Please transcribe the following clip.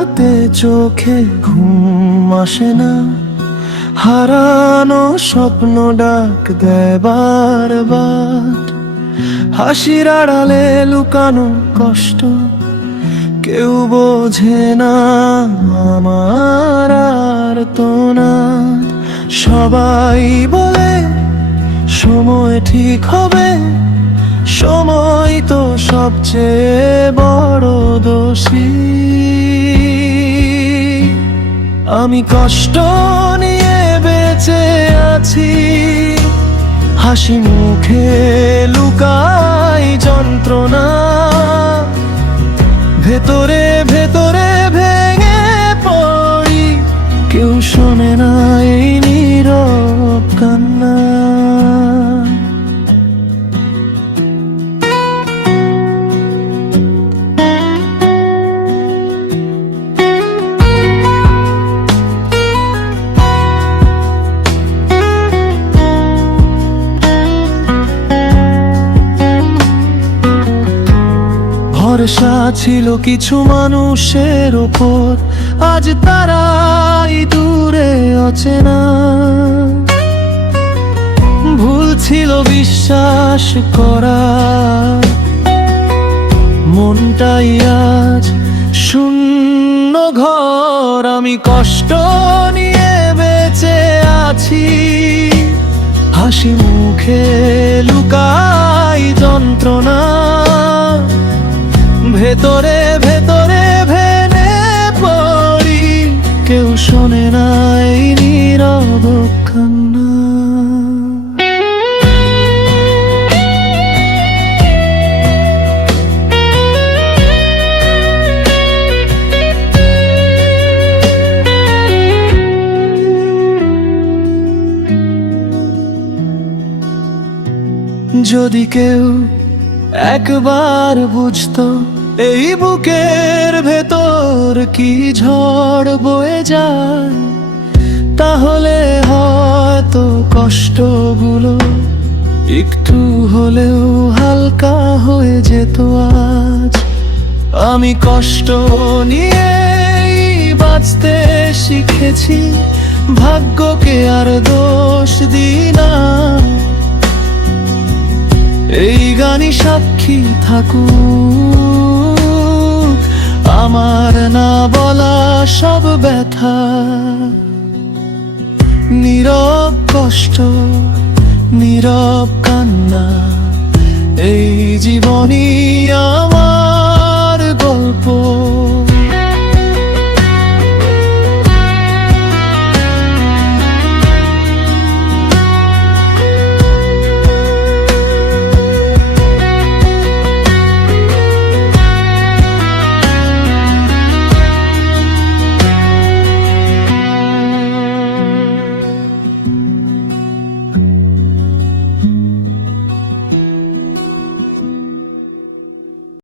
রাতে চোখে ঘুম আসে না, হারানো স্বপ্ন ডাক দেয় বারবার। হাসির আড়ালে লুকানো কষ্ট কেউ বোঝে না আমার আর্তনাদ। সবাই বলে সময় ঠিক হবে, সময় তো সবচেয়ে বড় দোষী। আমি কষ্ট নিয়ে বেঁচে আছি, হাসি মুখে লুকাই যন্ত্রণা। ভেতরে ভেতরে ভেঙে পড়ি, কেউ শোনে না এই নীরব কান্না। ভরসা ছিল কিছু মানুষের ওপর, আজ তারাই দূরে অচেনা। ভুল ছিল বিশ্বাস করা, মনটাই আজ শূন্য ঘর। আমি কষ্ট নিয়ে বেঁচে আছি, হাসি মুখে লুকাই যন্ত্রণা। ভেতরে ভেতরে ভেঙে পড়ি, কেউ শোনে না এই নীরব কান্না। যদি কেউ একবার বুঝতো এই বুকের ভেতর কি ঝড় বয়ে যায়, তাহলে হয়তো কষ্টগুলো একটু হলেও হালকা হয়ে যেত আজ। আমি কষ্ট নিয়ে বাঁচতে শিখেছি, ভাগ্যকে আর দোষ দিই না। এই গানই সাক্ষী থাকুক আমার না বলা সব ব্যথা। নীরব কষ্ট, নীরব কান্না, এই জীবনই